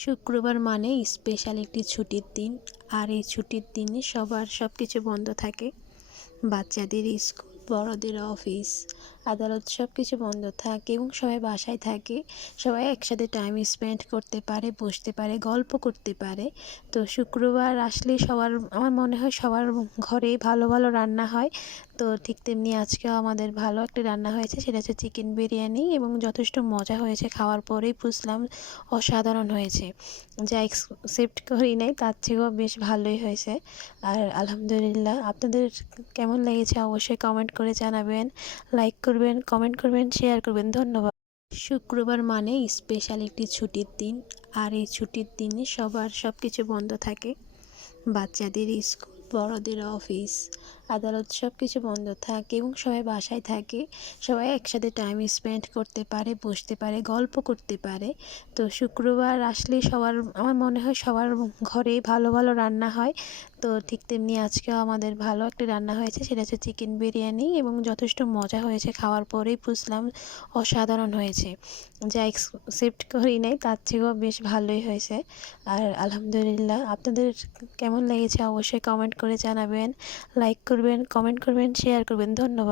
শুক্রবার মানে স্পেশাল একটি ছুটির দিন। আর এই ছুটির দিনে সবার সব কিছু বন্ধ থাকে। বাচ্চাদের স্কুল, বড়দের অফিস, আদালত সব কিছু বন্ধ থাকে এবং সবাই বাসায় থাকে। সবাই একসাথে টাইম স্পেন্ড করতে পারে, বসতে পারে, গল্প করতে পারে। তো শুক্রবার আসলে আমার মনে হয় সবার ঘরেই ভালো ভালো রান্না হয়। তো ঠিক তেমনি আজকেও আমাদের ভালো একটা রান্না হয়েছে, সেটা হচ্ছে চিকেন বিরিয়ানি, এবং যথেষ্ট মজা হয়েছে। খাওয়ার পরেই বুঝলাম অসাধারণ হয়েছে। যা এক্সপেক্ট করি নাই তার থেকেও বেশ ভালোই হয়েছে। আর আলহামদুলিল্লাহ, আপনাদের কেমন লেগেছে অবশ্যই কমেন্ট করে জানাবেন। লাইক করবেন, কমেন্ট করবেন, শেয়ার করবেন। ধন্যবাদ। শুক্রবার মানে স্পেশাল একটি ছুটির দিন। আর এই ছুটির দিনে সবার সব কিছু বন্ধ থাকে। বাচ্চাদের স্কুল, বড়দের অফিস, আদালত সব কিছু বন্ধ থাকে এবং সবাই বাসায় থাকে। সবাই একসাথে টাইম স্পেন্ড করতে পারে, বসতে পারে, গল্প করতে পারে। তো শুক্রবার আসলে আমার মনে হয় সবার ঘরেই ভালো ভালো রান্না হয়। তো ঠিক তেমনি আজকেও আমাদের ভালো একটা রান্না হয়েছে, সেটা হচ্ছে চিকেন বিরিয়ানি, এবং যথেষ্ট মজা হয়েছে। খাওয়ার পরেই বুঝলাম অসাধারণ হয়েছে। যা এক্সপেক্ট করি নাই তার থেকেও বেশ ভালোই হয়েছে। আর আলহামদুলিল্লাহ, আপনাদের কেমন লেগেছে অবশ্যই কমেন্ট করে জানাবেন। লাইক করবেন, কমেন্ট করবেন, শেয়ার করবেন। ধন্যবাদ।